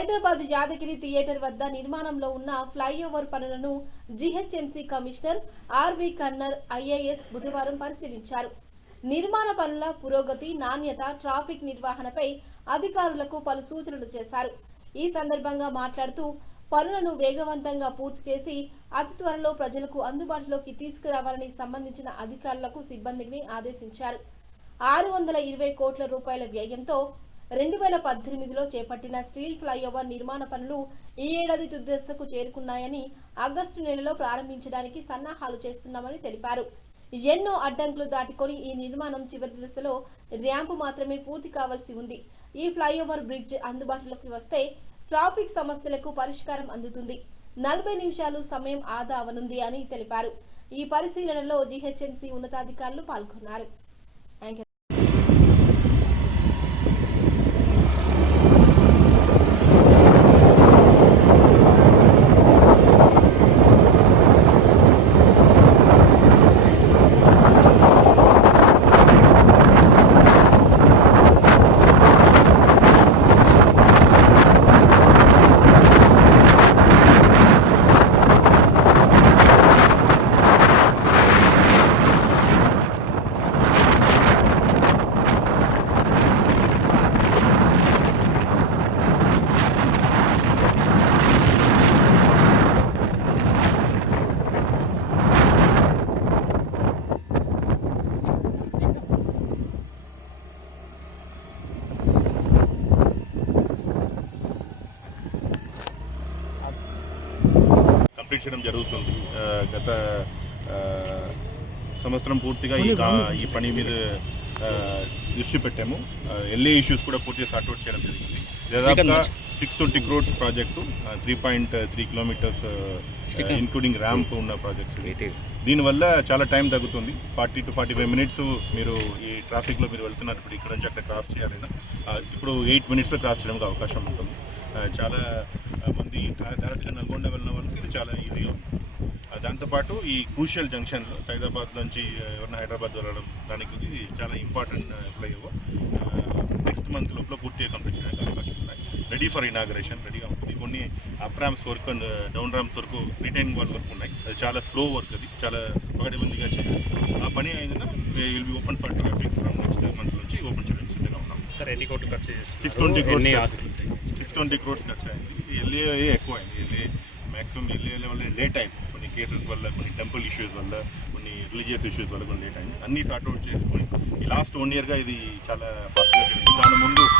Saidabad Yadagiri theatre వద్ద నిర్మాణంలో ఉన్న ఫ్లైఓవర్ పనులను జీహెచ్ఎంసీ కమిషనర్ ఆర్వి కన్నర్ ఐఏఎస్ బుధవారం పరిశీలించారు. నిర్మాణ పనుల పురోగతి, నాణ్యత, ట్రాఫిక్ నిర్వహణపై అధికారులకు పలు సూచనలు చేశారు. ఈ సందర్భంగా మాట్లాడుతూ పనులను వేగవంతంగా పూర్తి చేసి అతి త్వరలో ప్రజలకు అందుబాటులోకి తీసుకురావాలని సంబంధించిన అధికారులకు సిబ్బందిని ఆదేశించారు. 620 కోట్ల రూపాయల వ్యయంతో 2018లో చేపట్టిన స్టీల్ ఫ్లైఓవర్ నిర్మాణ పనులు ఈ ఏడాది తుది దశకు చేరుకున్నాయని, ఆగస్టు నెలలో ప్రారంభించడానికి సన్నాహాలు చేస్తున్నామని తెలిపారు. ఎన్నో అడ్డంకులు దాటుకొని ఈ నిర్మాణం చివరి దశలో ర్యాంపు మాత్రమే పూర్తి కావాల్సి ఉంది. ఈ ఫ్లైఓవర్ బ్రిడ్జ్ అందుబాటులోకి వస్తే ట్రాఫిక్ సమస్యలకు పరిష్కారం అందుతుంది. 40 నిమిషాలు సమయం ఆదా అవనుంది అని తెలిపారు. ఈ పరిశీలనలో జీహెచ్ఎంసీ ఉన్నతాధికారులు పాల్గొన్నారు. చేయడం జరుగుతుంది. గత సంవత్సరం పూర్తిగా ఈ పని మీద దృష్టి పెట్టాము. ఎల్ఏ ఇష్యూస్ కూడా పూర్తిగా సార్ట్అవుట్ చేయడం జరిగింది. దాదాపుగా 620 crores project, 3.3 kilometers including ramp ఉన్న ప్రాజెక్ట్స్. దీనివల్ల చాలా టైం తగ్గుతుంది. 40 to 45 minutes మీరు ఈ ట్రాఫిక్లో మీరు వెళ్తున్నారు. ఇప్పుడు ఇక్కడ నుంచి అక్కడ క్రాస్ చేయాలన్నా ఇప్పుడు 8 minutesలో క్రాస్ చేయడానికి అవకాశం ఉంటుంది. చాలా మంది డైరెక్ట్గా నల్గొండ వెళ్ళిన వాళ్ళకి ఇది చాలా ఈజీగా ఉంది. దాంతోపాటు ఈ క్రూషియల్ జంక్షన్లో సైదాబాద్ నుంచి ఎవరైనా హైదరాబాద్ వెళ్ళడం దానికి ఇది చాలా ఇంపార్టెంట్ ఫ్లైఓవర్. నెక్స్ట్ మంత్ లోపల పూర్తిగా కంప్లీట్ చేయడానికి అవకాశం ఉన్నాయి. రెడీ ఫర్ ఇనాగరేషన్ రెడీగా ఉంటుంది. కొన్ని up ramps work and down ramps వరకు రిటైనింగ్ వాల్ వర్క్ ఉన్నాయి. అది చాలా స్లో వర్క్, అది చాలా పగడబందిగా చేయాలి. ఆ పని అయినా will be open for traffic from next month నుంచి ఓపెన్ చేయడానికి సిద్ధంగా ఉన్నాం. సార్ ఎన్ని కోట్లు ఖర్చు చేస్తారు? 620 crores ఖర్చు అయింది. ఎల్ఏ ఎక్కువ అయింది. ఎల్ఏ మ్యాక్సిమం ఎల్ఏ వల్ల లేట్ అయింది. కొన్ని కేసెస్ వల్ల, కొన్ని టెంపుల్ ఇష్యూస్ వల్ల, కొన్ని రిలీజియస్ ఇష్యూస్ వల్ల కొన్ని లేట్ అయింది. అన్నీ సార్ట్అవుట్ చేసుకొని ఈ లాస్ట్ 1 yearగా ఇది చాలా ఫాస్ట్గా జరిగింది. దాని ముందు